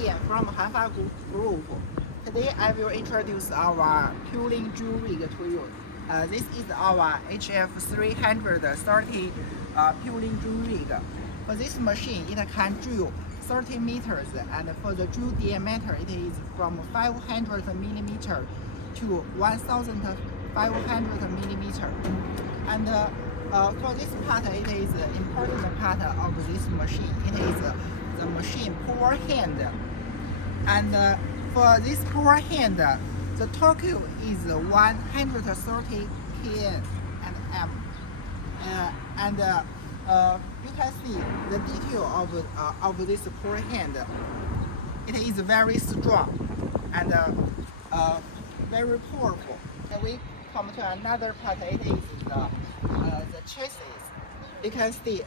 Ian from Hanfa Group. Today I will introduce our pulling drill rig to you. This is our HF30 pulling drill rig. For this machine, it can drill 30 meters, and for the drill diameter, it is from 500 millimeter to 1,500 millimeter. And for this part, it is important part of this machine. It is the machine power hand, and for this power hand, the torque is 130 kN and M. And you can see the detail of this power hand. It is very strong and very powerful. And we come to another part. It is the chassis. You can see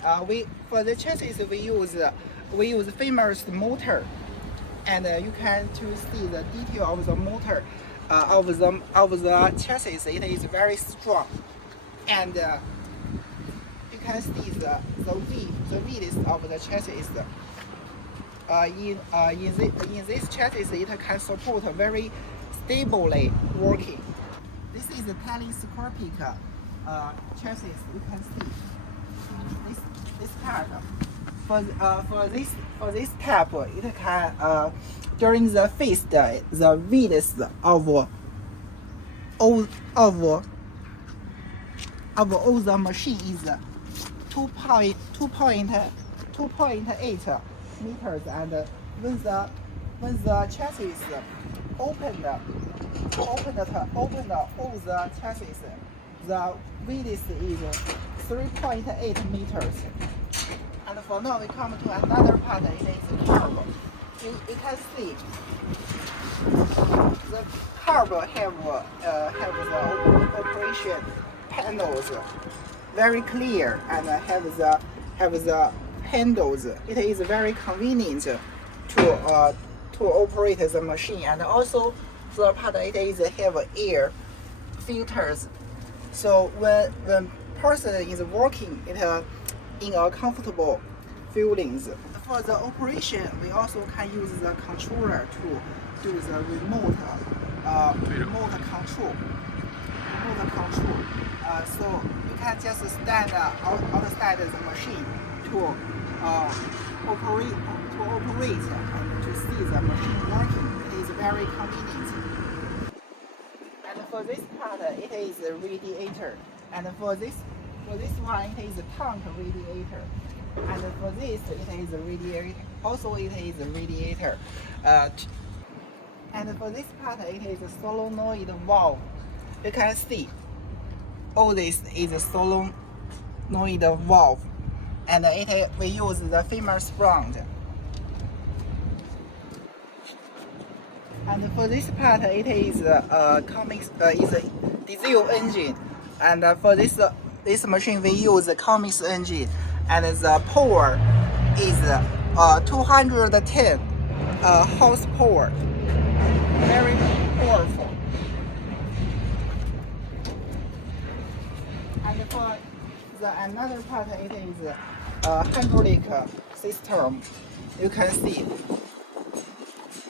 for the chassis we use famous motor, and you can see the detail of the motor of the chassis. It is very strong, and you can see the width of the chassis. In this chassis, it can support very stably working. This is a telescopic chassis. You can see this part. For this type, it can during the feast, the width of all the machine is 2.8 meters, and when the chassis opened all the chassis, the width is 3.8 meters. And for now, we come to another part. It is curve. You can see the curve have the operation panels very clear, and have the handles. It is very convenient to operate the machine, and also the part it is have air filters. So when person is working, it in a comfortable feelings. For the operation, we also can use the controller to do the remote control. So you can just stand outside the machine to operate and to see the machine working. It is very convenient. And for this part, it is a radiator. And for this one, it is a tank radiator. And for this, it is a radiator. Also, it is a radiator. And for this part, it is a solenoid valve. You can see all this is a solenoid valve, and we use the famous brand. And for this part, it is a diesel engine, and for this machine we use a Cummins engine, and the power is 210 horsepower, very powerful. And for another part, it is a hydraulic system. You can see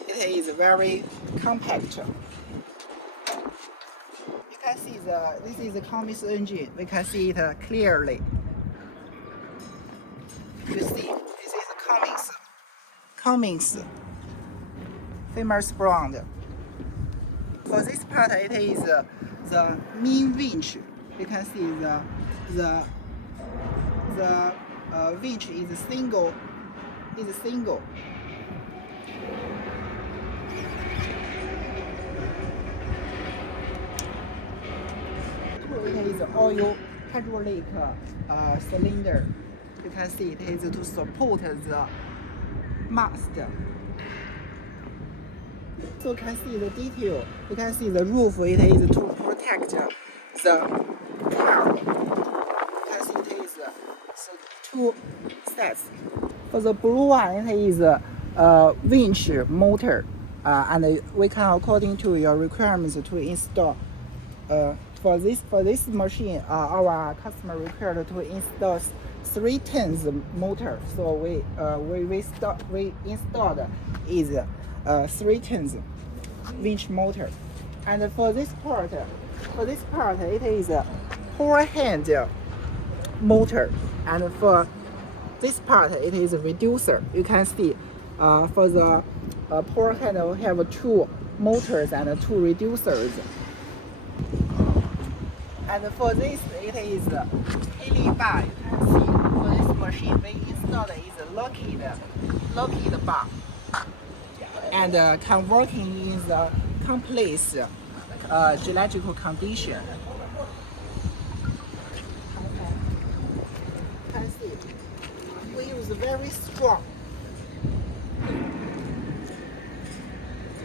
it is very compact. You can see this is a Cummins engine. We can see it clearly. You see, this is a Cummins famous brand. For this part, it is the main winch. You can see the winch is single. It is oil hydraulic cylinder. You can see it is to support the mast. So you can see the detail. You can see the roof. It is to protect the car. You can see it is two sets. For the blue one, it is a winch motor, and we can, according to your requirements, to install for this machine, our customer required to install 3 tons motor. So we installed is 3 tons winch motor. And for this part, it is a 4-hand motor, and for this part it is a reducer. You can see for the 4-hand we have 2 motors and 2 reducers. And for this it is a helium bar. You can see for this machine we installed is a located bar, and can working in the complex geological condition. You can see we use very strong